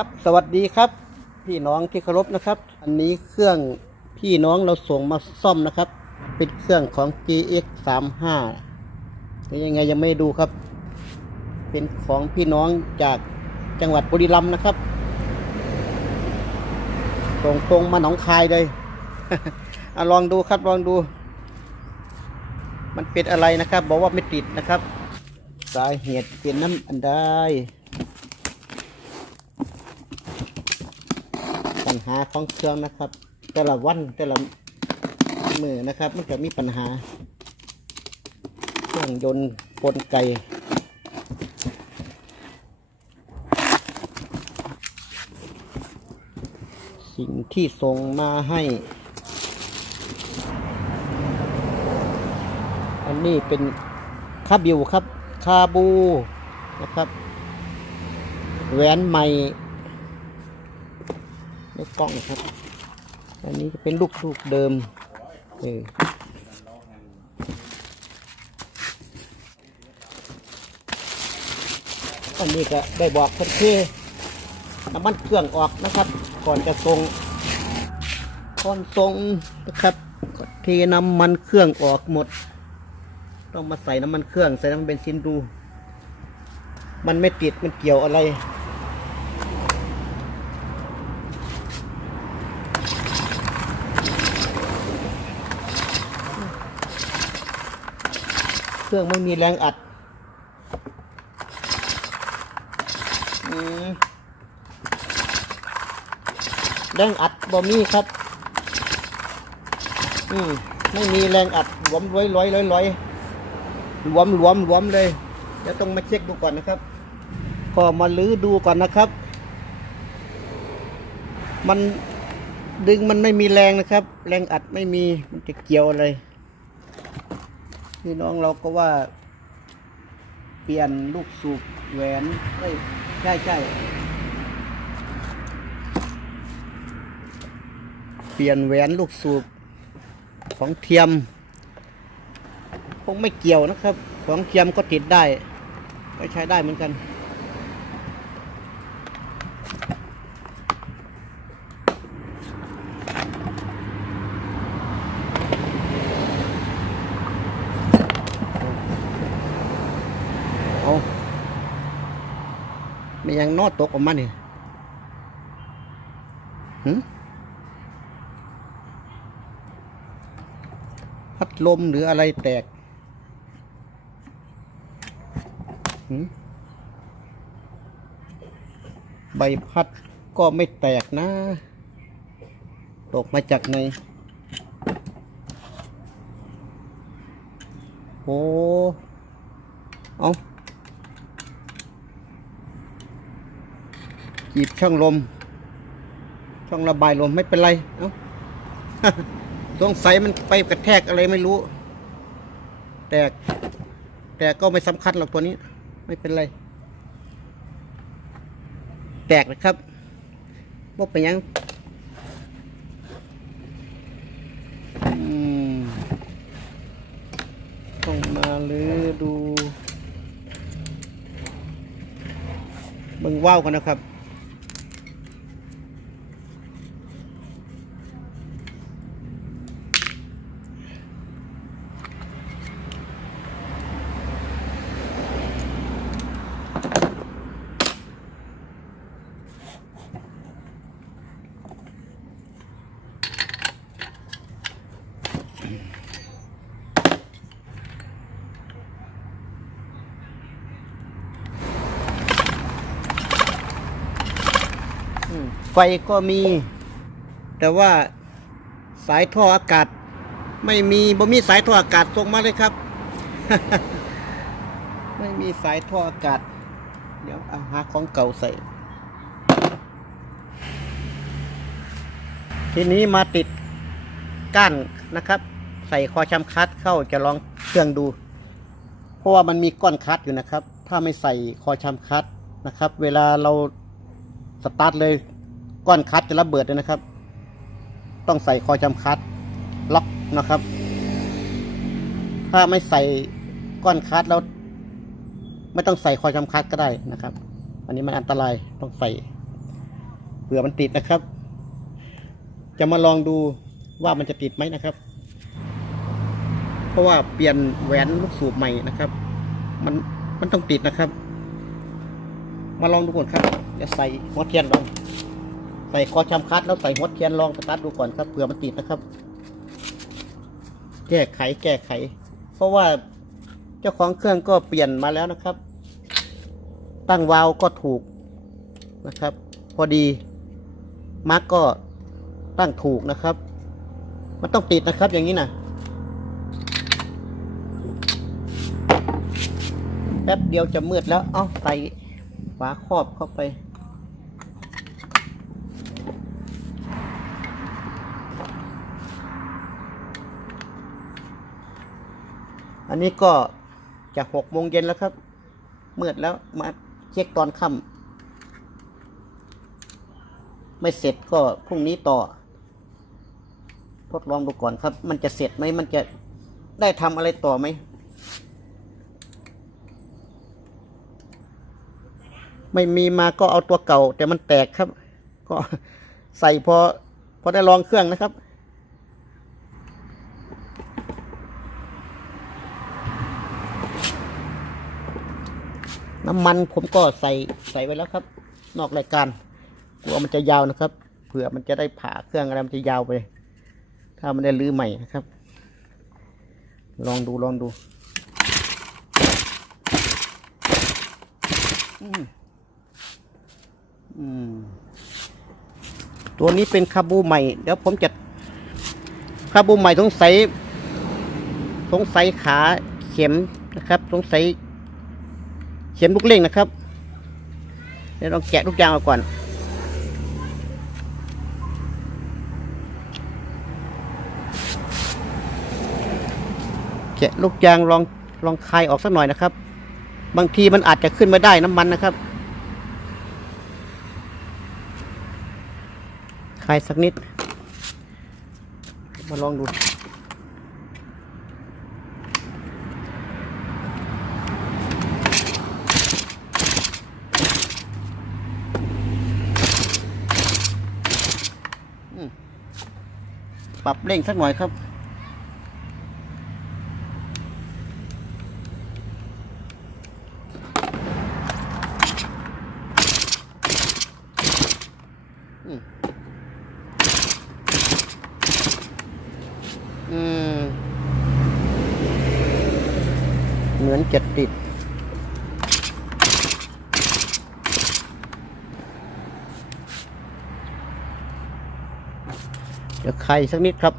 ครับสวัสดีครับ พี่น้องที่เคารพนะครับ อันนี้เครื่องพี่น้องเราส่งมาซ่อมนะครับ เป็นเครื่องของ GX 3 5ยังไงยังไม่ดูครับ เป็นของพี่น้องจากจังหวัดบุรีรัมย์นะครับส่งตรงมาหนองคายเลยอลองดูครับลองดู มันเป็นอะไรนะครับ บอกว่าไม่ติดนะครับ สาเหตุเป็นน้ำอันใด ญหาของเครื่องนะครับ แต่ละวันแต่ละมือนะครับ มันจะมีปัญหาเครื่องยนต์กลไกสิ่งที่ส่งมาให้ อันนี้เป็นคาบิวครับ คาบูนะครับ แหวนใหม่ ในกล้องครับ อันนี้จะเป็นลูกลูกเดิมเอออันนี้ก็ได้บอกเพื่อนที่น้ำมันเครื่องออกนะครับ ก่อนจะส่งก่อนส่งนะครับก็เทน้ำมันเครื่องออกหมด ต้องมาใส่น้ำมันเครื่อง ใส่น้ำมันเบนซินดู มันไม่ติดมันเกี่ยวอะไร รื่อง ไม่มีแรงอัดอแรงอัดบ่มีครับ อืมไม่มีแรงอัดหลวมร้อยร้อยร้อยร้อยหลวมหลวมหลวมเลยเดี๋ยวต้องมาเช็คดูก่อนนะครับ ก็มาลื้อดูก่อนนะครับ มันดึงมันไม่มีแรงนะครับ แรงอัดไม่มีมันจะเกี่ยวอะไร พี่น้องเราก็ว่า เปลี่ยนลูกสูบแหวนเอ้ยใช่ใช่เปลี่ยนแหวนลูกสูบของเทียม คงไม่เกี่ยวนะครับ ของเทียมก็ติดได้ ก็ใช้ได้เหมือนกัน เอา ไม่ยังนอดตกออกมาเนี่ยหึพัดลมหรืออะไรแตกหึใบพัดก็ไม่แตกนะ ตกมาจากไหนโอ้ เอา จีบช่องลม ช่องระบายลมไม่เป็นไร เอาสงสัยมันไปกระแทกอะไรไม่รู้ แต่แต่ก็ไม่สำคัญหรอกตัวนี้ ไม่เป็นไร แตกนะครับว่าไปนยังต้องมาลือดูมึงว่าวกันนะครับ ไฟก็มี แต่ว่าสายท่ออากาศ ไม่มีบ่มีสายท่ออากาศส่งมาเลยครับ ไม่มีสายท่ออากาศ เดี๋ยวเอาหาของเก่าใส่ ทีนี้มาติดก้านนะครับ ใส่คอชำคัดเข้าจะลองเครื่องดู เพราะว่ามันมีก้อนคัดอยู่นะครับ ถ้าไม่ใส่คอชำคัดนะครับ เวลาเราสตาร์ทเลย ก้อนคัดจะระเบิดเลยนะครับ ต้องใส่คอจำคัดล็อกนะครับ ถ้าไม่ใส่ก้อนคัดแล้ว ไม่ต้องใส่คอจำคัดก็ได้นะครับ อันนี้มันอันตรายต้องใส่เผื่อมันติดนะครับ จะมาลองดูว่ามันจะติดไหมนะครับ เพราะว่าเปลี่ยนแหวนลูกสูบใหม่นะครับ มันมันต้องติดนะครับ มาลองดูก่อนครับจะใส่หัวเทียนลง ส่คอชำคัดแล้วใส่หัวเทียนลองสตาร์ทดูก่อนครับเผื่อมันติดนะครับ แก้ไขแก้ไข เพราะว่าเจ้าของเครื่องก็เปลี่ยนมาแล้วนะครับ ตั้งวาล์วก็ถูกนะครับ พอดีมาร์กก็ตั้งถูกนะครับ มันต้องติดนะครับอย่างนี้นะแป๊บเดียวจะมืดแล้ว เอาใส่ฝาครอบเข้าไป อันนี้ก็จะหกโมงเย็นแล้วครับมืดแล้วมาเช็คตอนค่ำไม่เสร็จก็พรุ่งนี้ต่อ ทดลองดูก่อนครับ มันจะเสร็จไหมมันจะได้ทำอะไรต่อไหมไม่มีมาก็เอาตัวเก่า แต่มันแตกครับ ก็ใส่พอพอได้ลองเครื่องนะครับ น้ำมันผมก็ใส่ใส่ไว้แล้วครับ นอกรายการกลัวมันจะยาวนะครับ เผื่อมันจะได้ผ่าเครื่องอะไรมันจะยาวไป ถ้ามันได้รื้อใหม่นะครับ ลองดูลองดูตัวนี้เป็นคาบูใหม่ เดี๋ยวผมจะคาบูใหม่สงสัยสงสัยขาเข็มนะครับ สงสัย เข็มลูกเล่งนะครับเดี๋ยวลองแกะลูกยางออกก่อน แกะลูกยางลองลองคลายออกสักหน่อยนะครับ บางทีมันอาจจะขึ้นมาได้น้ำมันนะครับคลายสักนิด มาลองดู ปรับเร่งสักหน่อยครับ เหมือนจะติด เดี๋ยวไข่สักนิดครับ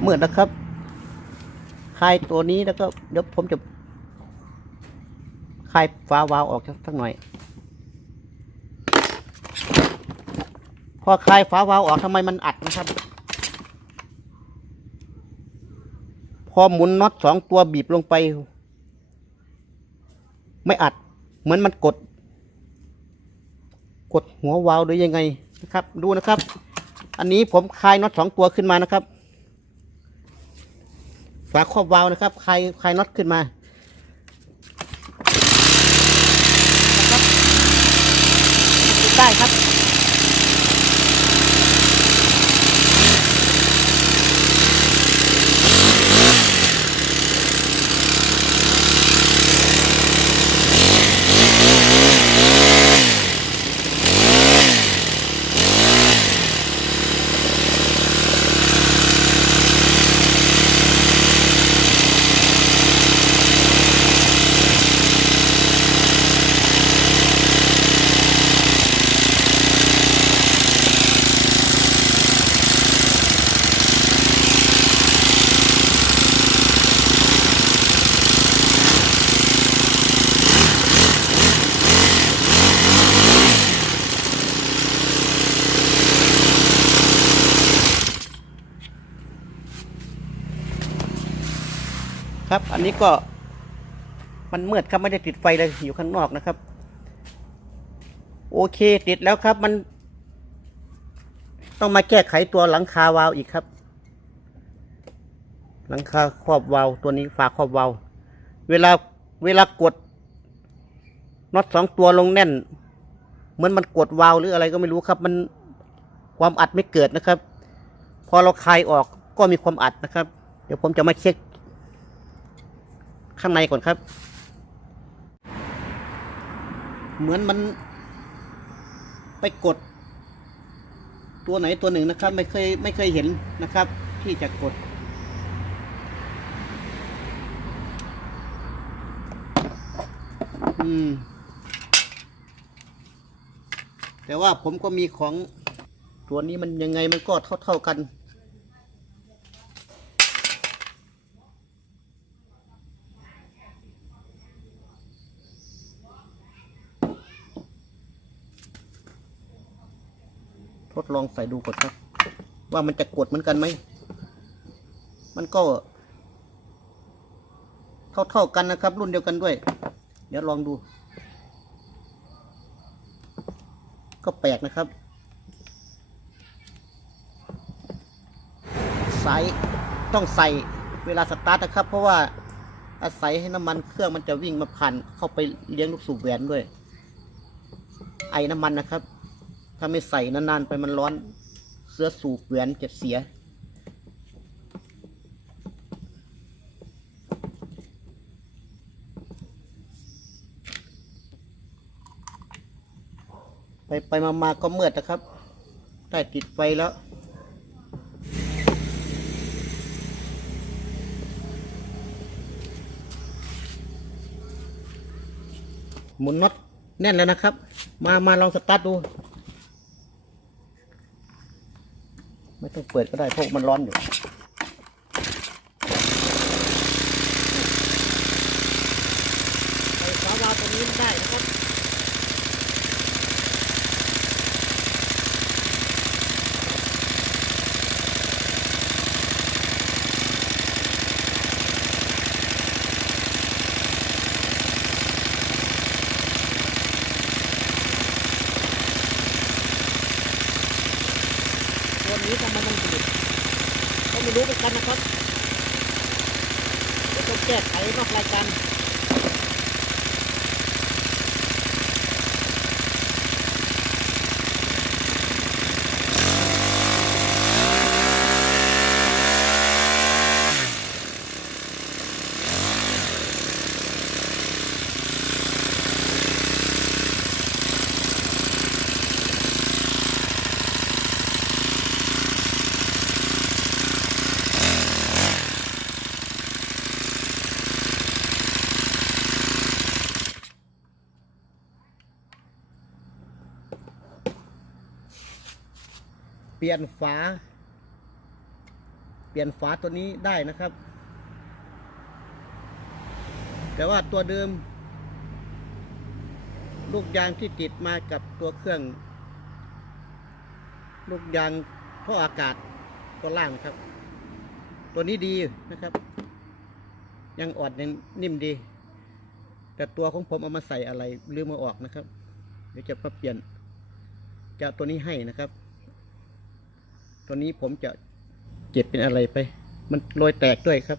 เมื่อนะครับคลายตัวนี้แล้วก็เดี๋ยวผมจะคลายฟ้าวาวออกสักหน่อย พอคลายฟ้าวาวออกทำไมมันอัดนะครับ พอหมุนน็อตสองตัวบีบลงไป ไม่อัด เหมือนมันกด กดหัววาล์วหรือยังไงนะครับ ดูนะครับ อันนี้ผมคลายน็อตสองตัวขึ้นมานะครับ ฝาครอบวาล์วนะครับคลายคลายน็อตขึ้นมาได้ครับ นนี้ก็มันมืดครับไม่ได้ติดไฟเลยอยู่ข้างนอกนะครับ โอเคติดแล้วครับมัน ต้องมาแก้ไขตัวหลังคาวาล์วอีกครับ หลังคาครอบวาล์วตัวนี้ฝาครอบวาล์วเวลาเวลากดน็อตสองตัวลงแน่น เหมือนมันกดวาล์วหรืออะไรก็ไม่รู้ครับ มันความอัดไม่เกิดนะครับ พอเราคลายออกก็มีความอัดนะครับ เดี๋ยวผมจะมาเช็ค ข้างในก่อนครับ เหมือนมันไปกด ตัวไหนตัวหนึ่งนะครับ ไม่เคยไม่เคยเห็นนะครับ ที่จะกด อืม แต่ว่าผมก็มีของตัวนี้มันยังไงมันก็เท่าเท่าๆกัน ทดลองใส่ดูก่อนครับ ว่ามันจะกดเหมือนกันไหม มันก็ เท่าๆกันนะครับ รุ่นเดียวกันด้วย เดี๋ยวลองดู ก็แปลกนะครับสายต้องใส่เวลาสตาร์ทนะครับ เพราะว่าอาศัยให้น้ำมันเครื่องมันจะวิ่งมาผ่านเข้าไปเลี้ยงลูกสูบแหวนด้วย ไอ้น้ำมันนะครับ ถ้าไม่ใส่นานๆไปมันร้อน เสื้อสูบแหวนจะเสีย ไปไปมามาก็เมืดนะครับ ได้ติดไฟแล้วหมุนน็อตแน่นแล้วนะครับ มา มาลองสตาร์ทดู ไม่ต้องเปิดก็ได้เพราะมันร้อนอยู่ ใส่ฝาวาล์วตัวนี้ได้นะครับ ตัวนี้ทำไมมันผลิตก็ ไม่รู้เหมือนกันนะครับเดี๋ยวต้องแก้ไขนอกรายการ ปลี่ยนฝา เปลี่ยนฝาตัวนี้ได้นะครับ แต่ว่าตัวเดิม ลูกยางที่ติดมากับตัวเครื่อง ลูกยางท่ออากาศตัวล่างครับ ตัวนี้ดีนะครับ ยังอ่อนยังนิ่มดี แต่ตัวของผมเอามาใส่อะไรลืมมาออกนะครับ เดี๋ยวจะมาเปลี่ยนจะตัวนี้ให้นะครับ ตัวนี้ผมจะเก็บเป็นอะไรไป มันรอยแตกด้วยครับ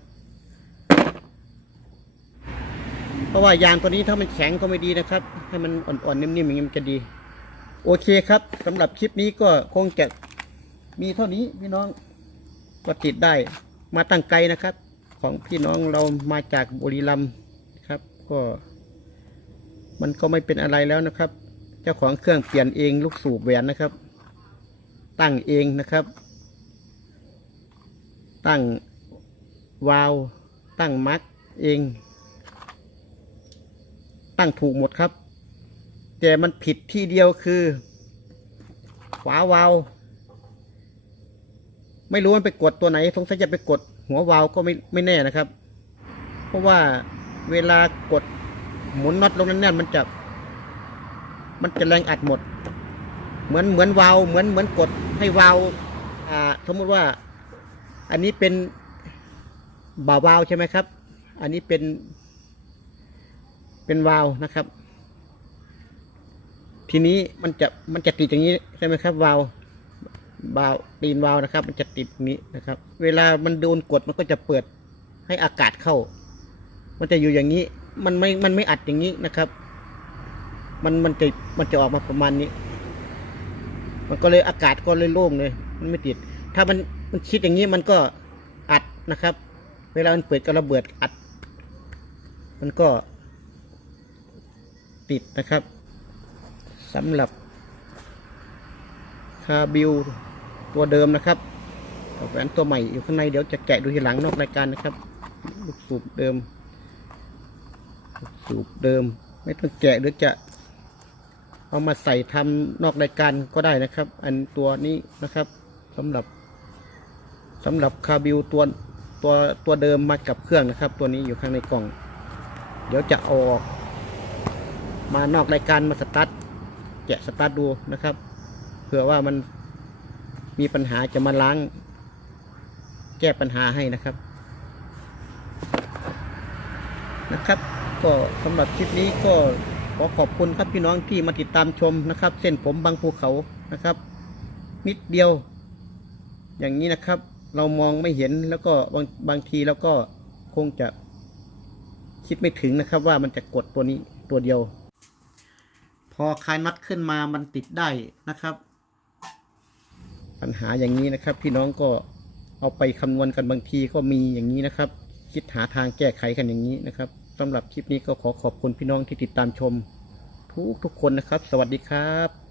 เพราะว่ายางตัวนี้ถ้ามันแข็งก็ไม่ดีนะครับ ให้มันอ่อนๆนิ่มๆอย่างนี้มันจะดี โอเคครับสำหรับคลิปนี้ก็คงจะมีเท่านี้พี่น้องก็ติดได้มาตั้งไกลนะครับ ของพี่น้องเรามาจากบุรีรัมย์ครับ ก็ มันก็ไม่เป็นอะไรแล้วนะครับ เจ้าของเครื่องเปลี่ยนเองลูกสูบแหวนนะครับ ตั้งเองนะครับ ตั้งวาล์วตั้งมักเอง ตั้งถูกหมดครับ แต่มันผิดที่เดียวคือฝาวาล์วไม่รู้มันไปกดตัวไหนสงสัยจะไปกดหัววาล์วก็ไม่ไม่แน่นะครับ เพราะว่าเวลากดหมุนน็อตลงแน่นๆมันจะ มันจะแรงอัดหมด เหมือนเหมือนวาลเหมือนเหมือนกดให้วาลอ่าสมมติว่า อันนี้เป็นบ่าวาล์วใช่ไหมครับ อันนี้เป็น เป็นวาล์วนะครับ ทีนี้มันจะมันจะติดอย่างนี้ใช่ไหมครับวาล์วบาวตีนวาล์วนะครับ มันจะติดตรงนี้นะครับ เวลามันโดนกดมันก็จะเปิดให้อากาศเข้า มันจะอยู่อย่างนี้ มันไม่มันไม่อัดอย่างนี้นะครับ มันมันจะมันจะออกมาประมาณนี้ มันก็เลยอากาศก็เลยโล่งเลย มันไม่ติด ถ้ามันมันชิดอย่างนี้มันก็อัดนะครับ เวลามันเปิดก็ระเบิดอัด มันก็ติดนะครับสำหรับคาบิลตัวเดิมนะครับกับแหวนตัวใหม่อยู่ข้างในเดี๋ยวจะแกะดูทีหลังนอกรายการนะครับลูกสูบเดิมลูกสูบเดิม ไม่ต้องแกะหรือจะ เอามาใส่ทำนอกรายการก็ได้นะครับ อันตัวนี้นะครับสำหรับสำหรับคาบิลตัวตัวตัวเดิมมากับเครื่องนะครับ ตัวนี้อยู่ข้างในกล่อง เดี๋ยวจะเอาออก มานอกรายการมาสตาร์ทแกะสตาร์ทดูนะครับเผื่อว่ามันมีปัญหาจะมาล้าง แก้ปัญหาให้นะครับ นะครับ ก็สำหรับคลิปนี้ก็ ขอขอบคุณครับพี่น้องที่มาติดตามชมนะครับ เส้นผมบางภูเขานะครับ นิดเดียว อย่างนี้นะครับ เรามองไม่เห็นแล้วก็บางบางทีเราก็คงจะคิดไม่ถึงนะครับ ว่ามันจะกดตัวนี้ตัวเดียว พอคลายน็อตขึ้นมามันติดได้นะครับ ปัญหาอย่างนี้นะครับ พี่น้องก็เอาไปคำนวณกันบางทีก็มีอย่างนี้นะครับ คิดหาทางแก้ไขกันอย่างนี้นะครับ สำหรับคลิปนี้ก็ขอขอบคุณพี่น้องที่ติดตามชม ทุกทุกคนนะครับ สวัสดีครับ